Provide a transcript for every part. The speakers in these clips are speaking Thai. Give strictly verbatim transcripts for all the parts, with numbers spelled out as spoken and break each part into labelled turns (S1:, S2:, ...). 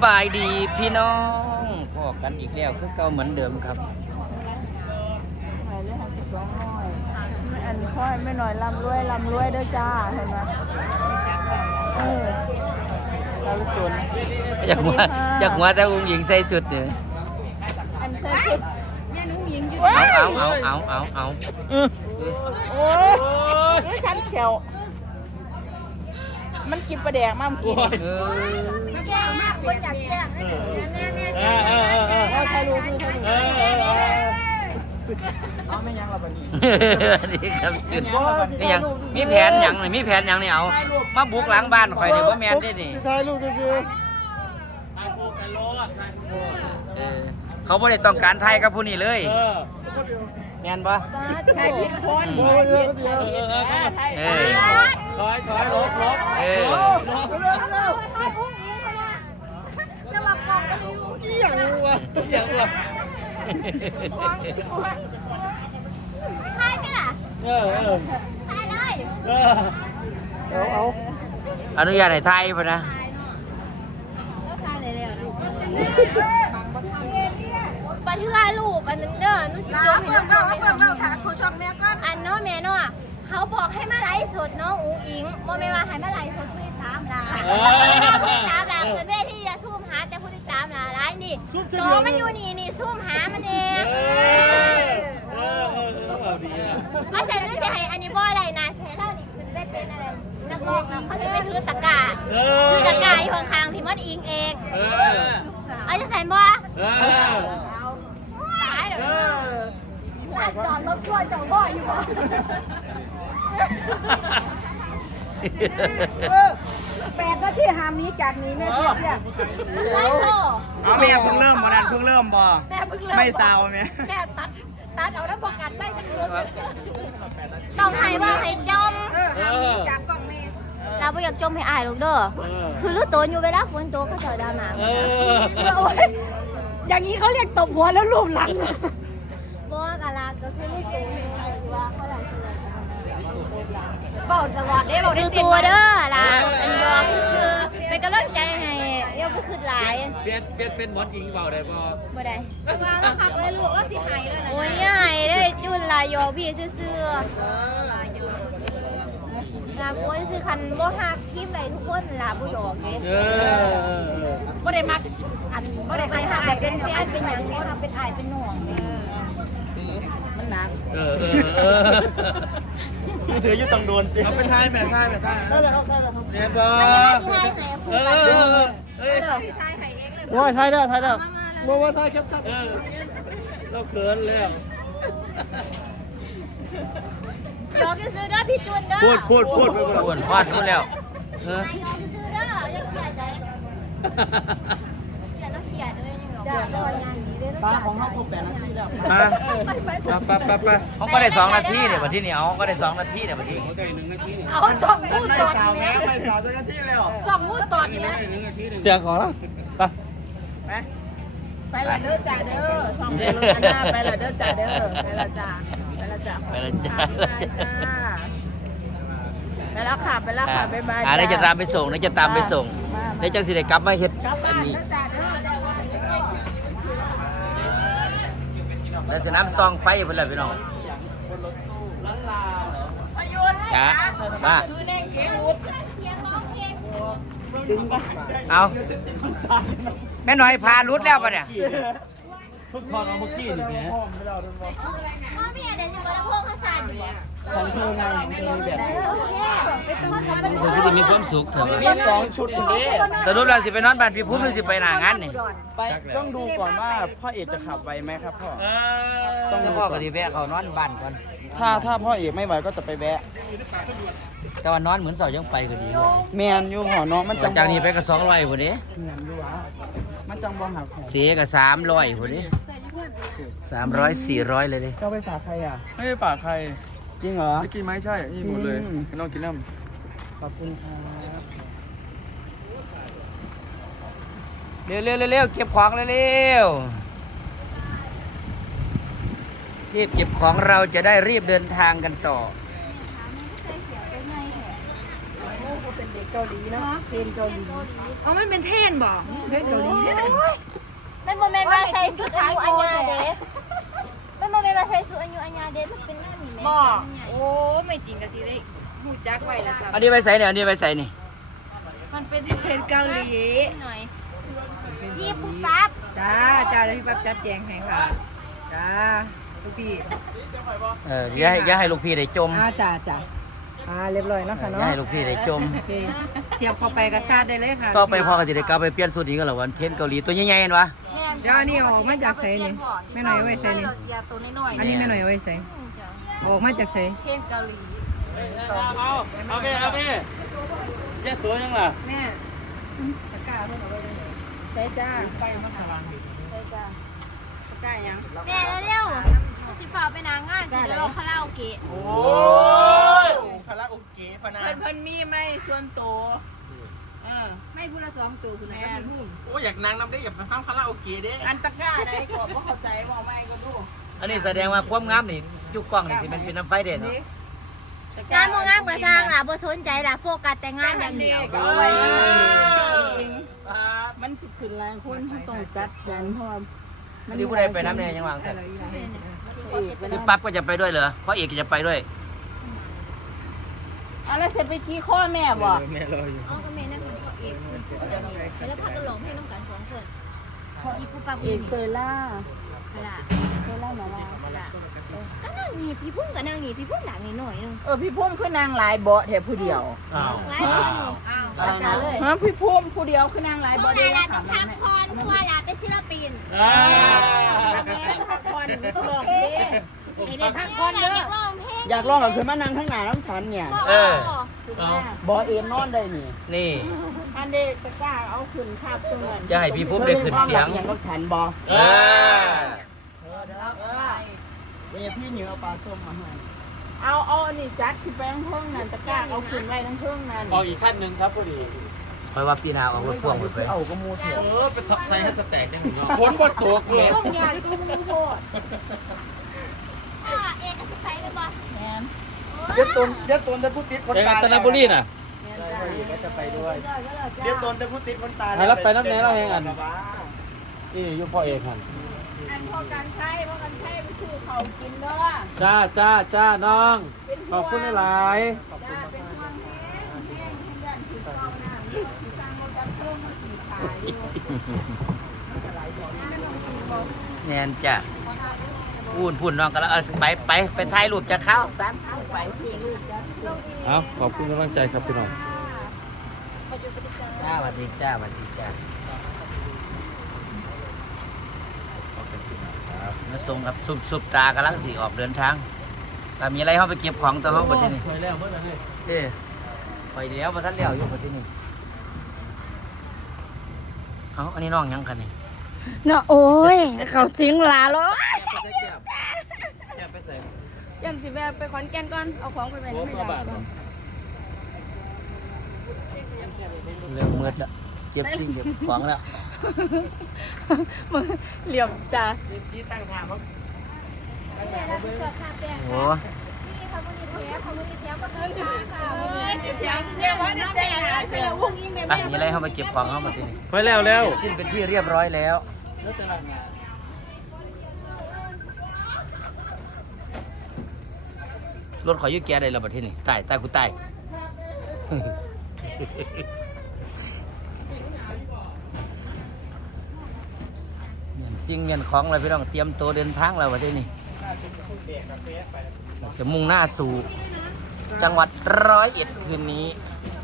S1: บายดีพี่น้องพอกันอีกแล้วคือเก่าเหมือนเดิมครับ
S2: หายเลยค่ะสองน้อยอันค่อยไม่หน่อยลำรวยลำรวยเด้อจ้าเห็นไหมเออเราจน
S1: อยากมาอยากมาแต่อุ้งหญิงใส่สุดเนี่ย
S2: อันใส่ชุด
S1: เอาเอาเอาเอาเอาเอา
S2: โอ้ยขันเขียวมันกินปลาแดกมากกิน
S1: เออ
S3: แก้มากคนอยากแก้ได้ถึงเนี่ยเนี่ย
S2: เออเออเออเออใครรู้คือใครรู้เอาไม่ยังเราแบบนี้
S1: ดีครับจุดนี่ยังมีแผนยังนี่มีแผนยังนี่เอามาบุกหลังบ้านข่อยนี่บ่แม่นได้นี่
S2: ถ่ายรูปคือ
S4: ถ่ายคู่กันโลดถ่ายคู่
S1: เออเขาบ่ได้ต้องการถ่ายกับผู้นี้เลยแม่นบ่
S2: ถ่ายผิดคนเดียวเดียว
S1: เออ
S4: ถอยถอยลบลบ
S1: เออ
S3: จะมากองกันอยู่
S4: อย่างวะอย่างวะ
S3: ใช่ไหมล่ะ
S4: เออเออ
S3: ใช่ได้
S4: เออ
S2: เอาเอา
S1: อนุญาตให้ถ่ายป่ะนะ
S3: แล้วใช่เลยเลยปัดเทือลูกอันนึงเด้อนุ่นสิจมให้น้องเพิ่มเพิ่มเพิ่มค่ะคุณชมแม่ก้อนอันน้องแม่เนาะเขาบอกให้มาไลฟ์สดน้องอุ้งอิงโมเมว่าให้มาไลฟ์สดผู้ติดตามล่ะผู้ติดตามล่ะเกิดเวทีจะซูมหาแต่ผู้ติดตามล่ะไลฟ์นี่ตัวมันอยู่นี่นี่ซูมหามันเอง
S4: เออเออเออเอาดีอ่ะ
S3: ไม่ใช่เรื่องจะให้อันนี้บ่อะไรนะใช่เล่านี่คือได้เป็นอะไรนักร้องนะเขาจะไปถือตะกร้าถือตะกร้าอยู่ข้างๆที่มันอิงเอง
S4: เออ
S3: เอาจะใส่บ่
S4: เออ
S3: ตายเด้อจอดรถช่วยจอดบ่อยู่บ่
S2: แปดนาทีหามีจากนี้แม่เทียบเนี่ย
S3: ไล่โต
S4: เอาแม่เพิ่งเริ่มวันนั้นเพิ่งเริ่มบ่
S3: แม่เพิ่งเริ่ม
S4: ไม่ซาวแม่
S3: แม่ตัดตัดเอาแล้วประกันได้จะคืนต้องให้ว่าให้จม
S2: เออหามีจากกล่องเมย์
S3: เราไม่อยากจมให้อายลูกเด้อคือรู้ตัวอยู่เวลาฝนตกก็เจอดาหนา
S2: อย่างนี้เขาเรียกตบหัวแล้วรูปหลัง
S3: บ่กะลาก็คือลูกตัวว่าเขาหลายชื่อเป่าตลอดเด้บอกได้สู้เด้อล่ะเป็นยอมคือเป็นกำลังใจให้เดี๋ยวก็คือหลาย
S4: เปลี่ยนเปลี่ยนเป็นหมอนอิงเบาได้บ่
S3: บ่ได้ว่าแล้วขับเลยลูกแล้วสิหายเลยนะโอ้ยหายได้จุนลายโยพี่ซื่อๆลาบ่ซื้อคันบ่ฮักทีมใดทุกคนลาบ่หยอกเด้
S4: เออ
S3: บ่ได้มักอันบ่ได้ฮักแบบเป็นแฟนเป็นหยังบ่ทำเป็นอ้ายเป็นน้องมันหนัก
S4: เออเออเออคือถืออยู่ต้องโดนเอาไปทายแม่ทายแม่ทายได้แล้วครับได้แล้วครับเนี่ยบ่เออเออเฮ้ยทายให้เองเลยโอ้ยทายได้ทายได้บ่ว่าทายแคปชั่นเออเราเขินแล้ว
S3: ยอกซื้อเด้อพี่จุนเด้อ
S4: พูดพูดพูดไป
S1: พูดพอดพูดแล้ว
S3: เออยอกซื้อเด้ออย่าเขียดใจอย่าเขียดด้วยนี่หรอกจ้าตอนงานนี้เด้อป้าของเฮาครบแปดนาทีแล้ว
S4: มาไปไปไป
S1: เขาก็ได้สองนาทีเนี่ยวันที่นี่เอาก็ได้สองนาทีเนี่ยวันที่
S4: เขาได้หนึ่งนาที
S3: เอาช่องพูดตอด
S4: แม่ไปสองนาทีแล้ว
S3: ช่องพูดตอดนี่
S4: เสียงของเรา
S2: ไปไปละเด้อจ่าเด้อช่องเด้อหน้าไปละเด้อจ่าเด้อไปละจ่าไปละจ่า
S1: ไปแล้วจ้า
S2: ไปแล้วค่ะไปแล้วค่ะบ๊ายบาย
S1: อ่าได้จะตามไปส่งได้จะตามไปส่งได้จังสิได้กลับมาเฮ็ดอันนี้แล้วสนามซองไฟเพิ่นล่ะพี่น้องจ้ามา
S2: คือแน่งเก๋วุดดึงไป
S1: เอาแม่หน่อยพารุดแล้วป่ะเนี่ย
S4: พวกพอเอาเมื่อกี้นี่แหม
S3: พ่อพี่เดี๋ยวจะมาพวกภาษาอยู่
S4: ของเธอไงเธอแบบ
S1: มันก็จะมีความสุขเถอะ
S4: มีสองชุดนี้
S1: สรุปแล้วสิไปนอนบ้านพี่พุ่มหรือสิไปหน้างานนี่
S4: ไปต้องดูก่อนว่าพ่อเอกจะขับไวไหมครับพ่อ
S1: ต้องพ่อก็สิแวะเขานอนบ้านก่อน
S4: ถ้าถ้าพ่อเอกไม่ไหวก็จะไปแวะ
S1: แต่ว่านอนเหมือนเสายังไปก็ดีเลย
S4: แมนอยู่หอน้องมันจัง
S1: จากนี้ไปก็สองร้อยพอดี
S4: แมนอยู่วะมันจังบองหัก
S1: เสียก็สามร้อยพอดีสามร้อยสี่ร้อยเลยดิ
S4: เจ้าไปฝากใครอ่ะไม่ไปฝากใครจริงเหรอไม่กินไหมใช่นี่หมดเลยไม่ต้องกินน้ำขอบคุณครับ
S1: เร็วเร็วเร็วเก็บของเร็วเร็วรีบเก็บของเราจะได้รีบเดินทางกันต่อ
S2: เกาหลีเนาะเทรนเกาหลี
S5: อ๋อมันเป็นเทนบอก
S2: เทรนเกาหลีเนี่ย
S3: เป็นโมเมนต์ว่าใส่สุดอายุอัญญาเดชเป็นโมเมนต์ว่าใส่สุดอายุอัญญาเดชมันเป็นหน้าหนีแม่
S5: บอกโอ้ไม่จริงกะสิได้หูจักไว้ละสั
S1: อันนี้ไว้ใส่เนี่ยอันนี้ไว้ใส่นี่
S5: มันเป็นเทนเกาหลี
S3: หน่อยพี่ปุ๊บปั๊บ
S5: จ้าจ้าแล้วพี่ปั๊บจัดแจงให้ค่ะจ้าลูกพี่
S1: เอออย่าให้อย่าให้ลูกพี่ได้จม
S5: อ่าจ้าจ้าอ่าเรียบร้อยแล้วค่ะ
S1: อย่า
S5: เนาะ
S1: ให้ลูกพี่ได้จม
S5: โอเคเสียบเข้าไปกระซาดได้เลยค่ะ
S1: ต่อไปพ่อก็จะได้กลับไปเปลี่ยนสูตรนี้กันเหรอวันเทนเกาหลีตัวใหญ่ๆเห็นปะ
S5: เดี๋ยวอันนี้ออกมาจากไสนี่แม่หน่อยเอาไว้ใส่นี่
S3: เสียตัวน้อย
S5: อันนี้แม่หน่อยเอาไว้ใส่ออกมาจากไส
S3: เทนเกาหลี
S4: เอาเอาไปเอาไปแย่สวยยังล่ะ
S5: แม่
S2: ได้จ้า
S5: ไฟมาสว่าง
S2: ได้จ้าใกล้ยัง
S3: แม่เร็วๆสิฝ่าไปนางงานสิเดี๋ยวเราคาราโอเกะ
S4: โอ้ยคาราโอเกะพนั
S2: เพิ่นเพิ่นมีไหมส่วนโตเออ
S5: ไม่พูดละสองตัวคุณนะก็พี่พูด
S4: โอ้ยอยากนั่งน้ำได้อยากไปฟังคาราโอเกะเด้
S2: อันตะกร้าได้ก่อนว่าเข้าใจว่าไม่ก็ดู
S1: อันนี้แสดงว่าความงามนี่จุกกล้องนี่สิมันเป็นน้ำไฟเด่นเนาะ
S3: งานโมงานกว่าสร้างล่ะบ่สนใจล่ะโฟกัสแต่งานอย่างเดียว
S2: ก็เอาไว้มันเองมันสิขึ้นหลายคนเขาต้องจัดกันเพราะว่า
S1: อันนี้ผู้ใดไปน้ำแน่ยังวางแต่
S2: เอกไป
S1: พี่
S2: นะ
S1: ปั๊บก็จะไปด้วยเหรอเพราะเอกจะไปด้วย
S2: เอาแล้วเสร็จไปขี้ข้อแม่บ่
S4: แม่รออยู่
S3: อ๋อก็แม่นั่งเป็นพ่อเอกคุณพูดอันนี้แล้วพักก็ร้องเพลงน้องกันสองคนอีปูปับ
S2: เอกเตยล่า
S3: เวลา
S2: เตยล่าหมาลา
S3: เวลาก็นั่งนี่พี่พุ่งกับนั่งนี่พี่พุ่งด่างนี่หน่อยนึง
S2: เออพี่พุ่มคือนางหลายเบาะแถวผู้เดียว
S4: อ้าว
S3: ไล่นี่อ้าวอาจารย์เลย
S2: ฮะพี่พุ่มผู้เดียวคือนางหลาย
S3: พว
S2: เบาะ
S3: ก
S2: เดีย
S3: ลาว ลา
S2: ถา
S3: ต้อ
S2: ม
S3: ง
S2: แม่
S3: พักผ่อนเพราะว่าลาเป็นศิลปิน
S4: อ่า
S2: แม่พักผ่อนตลอดเลย
S3: ไอ้พักผ่อนเยอะร้องเพลง
S2: อยากลองกับคือมานั่งข้างหน้าน้ำฉันเนี่ย
S1: เออ
S2: บอเอ็นนอนได้นี่
S1: นี่
S2: อันเด็กตะกร้าเอาขึ้นคาบตรงนั้น
S1: จะให้พี่พุ่มได้ขึ้นเสียง
S2: อย่างกับฉันบอ
S1: เออ
S2: เดี๋ยวพี่เหนือเอาปลาส้มมาให้เอาเอาอันนี้จัดขึ้นไปทั้งเพิ่งนั่นตะกร้าเอาขึ้นไว้ทั้งเพิ่งนั่น
S4: ออกอีกขั้นหนึ่งครับพอดี
S1: คอยว่าปีหนาออกรถพ่วงหมดไป
S2: เอาก็มูเถ
S4: เอ
S2: อะ
S4: อไปใส่ให้สแต็กได้หนึ่งฝนบนตัวกูเลย
S3: ต้องยานกูมูโพดพ่อเอกสิไปไปบ่
S2: แม่น
S6: เดี๋ยวตนเดี๋ยวตนจะพูดติดคน
S4: ไป
S6: ตา
S4: กัตนาบุรีน่ะ
S2: แม่นจ้า
S6: ก็จะไปด้วยเดี๋ยวตนจะพูดติดคนตา
S4: ให้รับไปน้ำแน่เราเองอัน นี่อยุพ่อเอกหัน
S2: อันพอกันใช้พอกันใช้ไปซื้อเขากินเด้อ
S4: จ้าจ้าจ้าน้อง ขอบคุณหลาย
S2: จ้าเป็นห่วงแห้งแห้งแห้งยันถือเป้าน้ำนี่ถือตังรถจับเครื่องมาสีขายอยู่
S1: แนนจ้ะพูนพูนน้องกันแล้วเอาไปไปไปถ่ายรูปจะเข้าสามไป
S4: เอาขอบคุณกำลังใจครับพี่น้อง
S1: จ้าสวัสดีจ้าสวัสดีจ้ามาส่งครับซุบซุบตากำลังสีออกเดินทางแต่มีอะไรเขาไปเก็บของตัวเขาบนที่นี่
S4: เคยแล้วเมื่อไหร่
S1: เอ้ไปเลี้ยวมาทันเลี้ยวอยู่บนที่นี่เอาอันนี้น้องยังกันนี่
S3: เนาะโอ้ยเขาสิงหลาแล้ว
S1: ไปใส่
S3: ยำสิแม่ไปขอนแก่นก่อนเอาของไปไว้
S4: โอ้
S3: ไม่
S4: กระ
S3: ได้
S4: บาด
S1: เริ่มมืดแล้วเจ็บสิ่งเจ็บของแล้ว
S3: เหลี่ยมจ้า
S1: โอ้
S3: เรียกว่าน้ำแดงอะไรเสร็จแล้วพวกนี้แม่
S1: อ่ะมีอะไรเขาไปเก็บของเขาบนที่นี่
S4: ไปแล้วแล้ว
S1: สิ้นเป็นที่เรียบร้อยแล้ว
S4: แล้วแต่ละงาน
S1: รถขอยยืดแกได้แล้วบัดที่นี่ตายตายกูตาย เงินสิ่งเงินของอะไรพี่น้องเตรียมตัวเดินทางแล้วบัดที่นี่เราจะมุ่งหน้าสู่ จังหวัดร้อยเอ็ดคืนนี้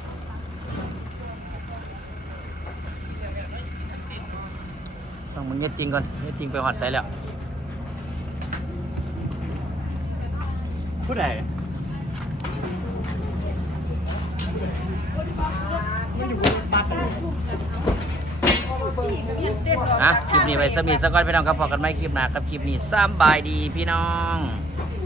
S1: ส่งมึงเงี้ยจริงก่อนเงี้ยจริงไปหอดใส่แล้ว
S6: ผู้ใด
S1: อ่ะคลิปนี้ไปสมีสักก่อนพี่น้องครับพอกันไหมคลิปหน้าครับคลิปนี้สำบายดีพี่น้อง